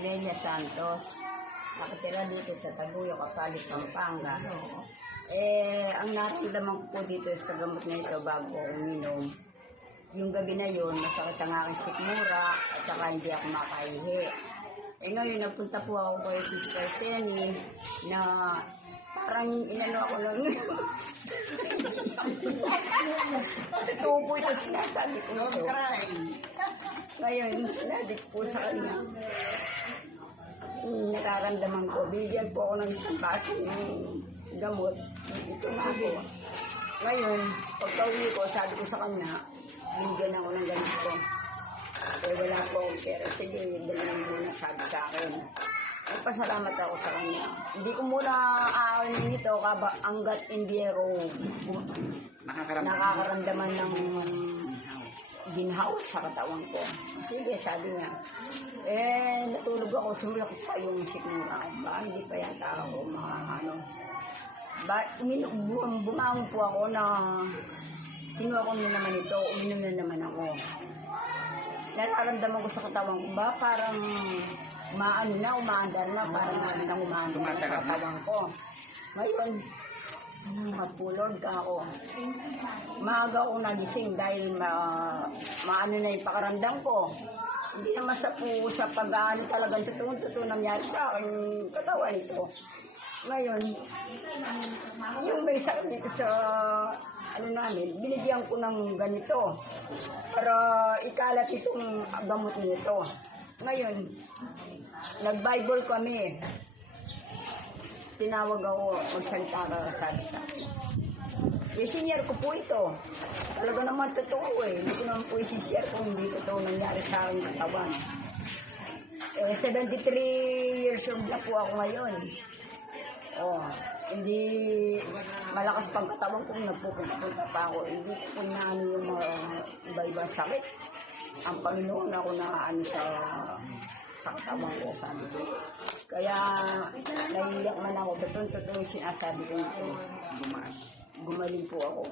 Nelia Santos. Nakatira dito sa Taguyo, Kapalit, Pampanga. Ang naramdaman ko po dito sa gamot na ito bago ko uminom, yung gabi na yun, masakit ang aking sikmura at saka hindi ako makaihi. Ngayon, nagpunta po ako kay Sister Senny na parang inano ako lang. Totoo po ito sinasabi ko ito. Ngayon, sinabi po sa kanya, nakaramdaman ko, bigyan po ako ng isang baso ng gamot. Ito na ako. Ngayon, pagka-uwi ko, sabi ko sa kanya, bigyan ako ng ganito. Wala po akong pera. Sige, dalawang muna sabi sa akin. Nagpasalamat ako sa kanya. Hindi ko muna aawin ito hanggat hindi ako nakakaramdaman ng ginhaw sa katawan ko. Sige, sabi niya. Natulog ako, sumulakot pa yung sikmura. Hindi pa yata ako bumangon po ako na kinuha ko na naman ito, uminom na naman ako. Nararamdaman ko sa katawan ko ba, parang umaandar na, parang umaandar sa katawan ko. Ngayon, mapulod ako. Maaga ako nagising dahil maano na yung pakaramdam ko. Hindi naman sa pag-aano talagang totoo nangyari sa aking katawan ito. Ngayon, yung may sakit dito sa namin, binigyan ko ng ganito para ikalat itong gamot nito. Ngayon, nag-Bible kami. Tinawag ako, magsalita ka, sabi sa akin. I-share ko po ito. Talaga naman totoo Hindi ko naman po i-share kung hindi totoo nangyari sa aking katawan. 73 years old na po ako ngayon. Hindi malakas pang katawan kung nagpupunta pa ako. Hindi ko na yung iba-iba sakit. Ang Panginoon ako na sa katawan ko, sabi ko. Kaya naiiyak man ako. Totoo yung sinasabi ko ito. Gumaling po ako.